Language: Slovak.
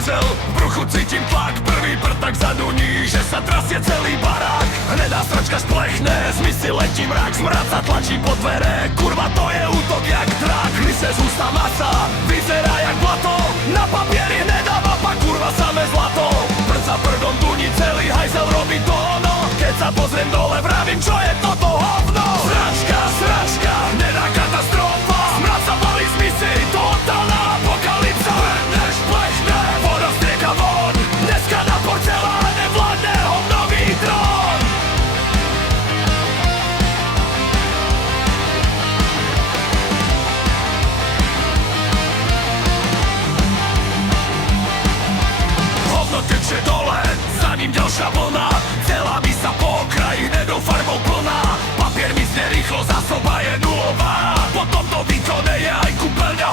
hajzel, v bruchu cítim tlak, prvý prd tak zaduní, že sa trasie celý barák. Hnedá stračka splechne, z mysli letí mrak, smrad sa tlačí po dvere, kurva to je útok jak drak. Lise z ústa masa, vyzerá jak blato, na papieri hnedá mapa, kurva samé zlato. Prd za prdom duní, celý hajzel robí to ono, keď sa pozriem dole vravím, čo je toto hovno. Sračka, hnedá katastrofa, smrad sa balí z mysli, totálna apokalypsa. Brneš, plechne, voda strieka von, dneska na porceláne vládne hovnový trón. Hovno teče dole, za ním ďalšia vlna, celá mi sa po okraji hnedou farbou plná. Papier mi zne rýchlo, zásoba je nulová, po tomto výkone je aj kúpeľňa